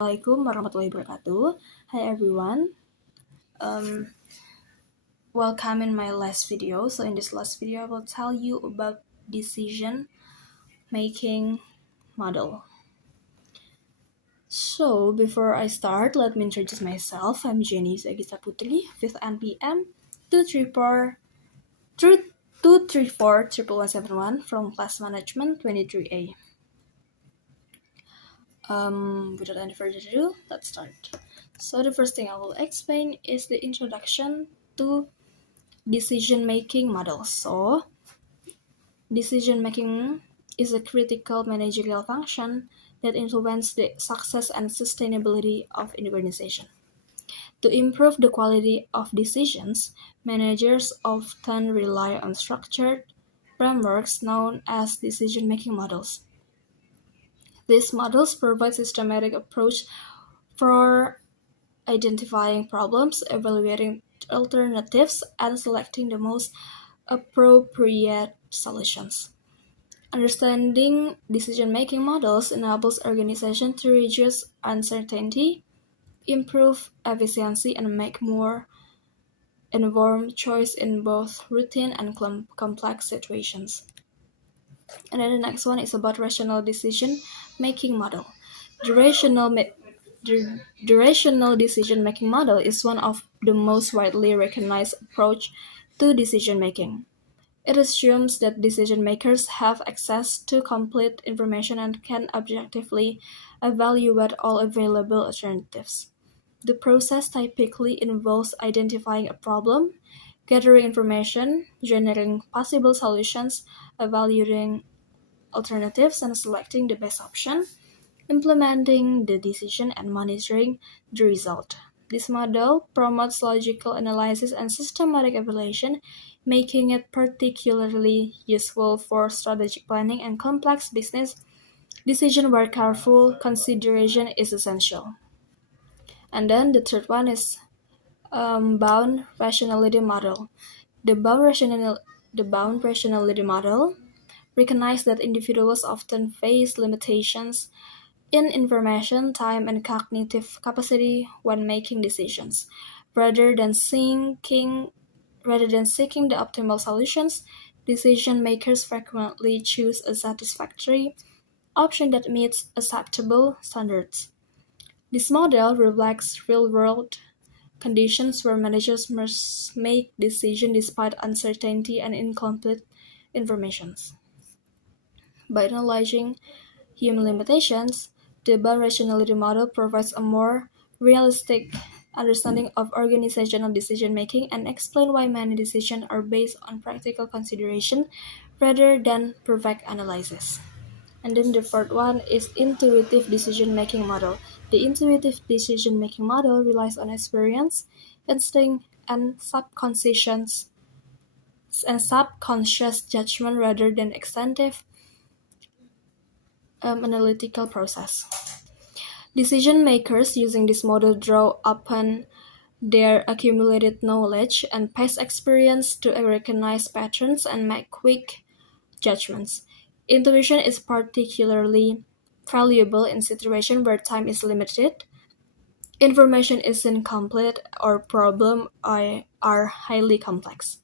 Assalamualaikum warahmatullahi wabarakatuh. Hi everyone. Welcome in my last video. So in this last video, I will tell you about decision making model. So before I start, let me introduce myself. I'm Jenny Agita Putri with NPM 234 from Class Management 23A. Without any further ado, let's start. So the first thing I will explain is the introduction to decision-making models. So decision-making is a critical managerial function that influences the success and sustainability of an organization. To improve the quality of decisions, managers often rely on structured frameworks known as decision-making models. These models provide systematic approach for identifying problems, evaluating alternatives, and selecting the most appropriate solutions. Understanding decision-making models enables organizations to reduce uncertainty, improve efficiency, and make more informed choice in both routine and complex situations. And then the next one is about rational decision-making model. The rational decision-making model is one of the most widely recognized approach to decision-making. It assumes that decision-makers have access to complete information and can objectively evaluate all available alternatives. The process typically involves identifying a problem, gathering information, generating possible solutions, evaluating alternatives, and selecting the best option, implementing the decision, and monitoring the result. This model promotes logical analysis and systematic evaluation, making it particularly useful for strategic planning and complex business decisions where careful consideration is essential. And then the third one is bound rationality model. The bound rationality model recognizes that individuals often face limitations in information, time, and cognitive capacity when making decisions. Rather than seeking the optimal solutions, decision makers frequently choose a satisfactory option that meets acceptable standards. This model reflects real-world conditions where managers must make decisions despite uncertainty and incomplete information. By acknowledging human limitations, the bound rationality model provides a more realistic understanding of organizational decision-making and explains why many decisions are based on practical consideration rather than perfect analysis. And then the fourth one is intuitive decision-making model. The intuitive decision-making model relies on experience, instinct, and subconscious judgment rather than extensive analytical process. Decision makers using this model draw upon their accumulated knowledge and past experience to recognize patterns and make quick judgments. Intuition is particularly valuable in situations where time is limited, information is incomplete, or problems are highly complex.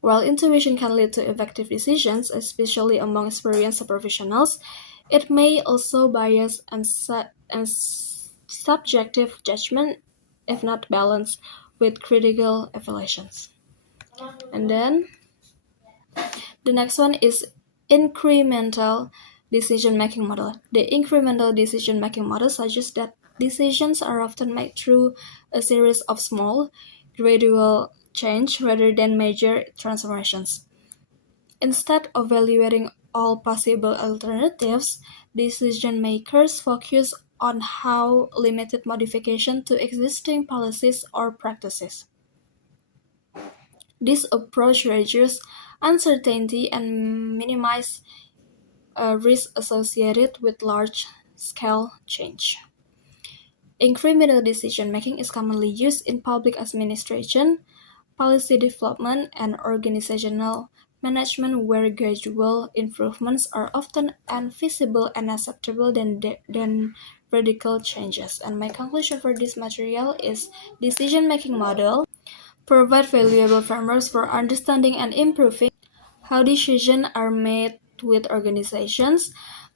While intuition can lead to effective decisions, especially among experienced professionals, it may also bias and subjective judgment if not balanced with critical evaluations. And then the next one is incremental decision-making model. The incremental decision-making model suggests that decisions are often made through a series of small, gradual change rather than major transformations. Instead of evaluating all possible alternatives, decision makers focus on how limited modification to existing policies or practices. This approach reduces uncertainty and minimizes risk associated with large-scale change. Incremental decision-making is commonly used in public administration, policy development, and organizational management where gradual improvements are often invisible and acceptable than radical changes. And my conclusion for this material is decision-making model provide valuable frameworks for understanding and improving how decisions are made with organizations.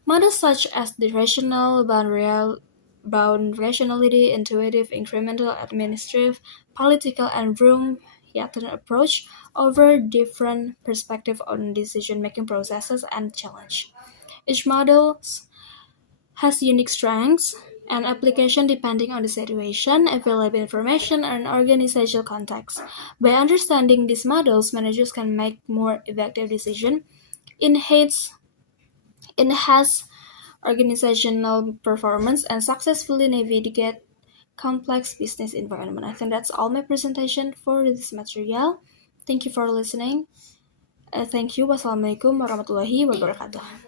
Models such as the rational, bound rationality, intuitive, incremental, administrative, political, and room-Yatton approach over different perspectives on decision-making processes and challenge. Each model has unique strengths and application depending on the situation, available information, and organizational context. By understanding these models, managers can make more effective decisions, enhance organizational performance, and successfully navigate complex business environment. I think that's all my presentation for this material. Thank you for listening. Thank you. Wassalamualaikum warahmatullahi wabarakatuh.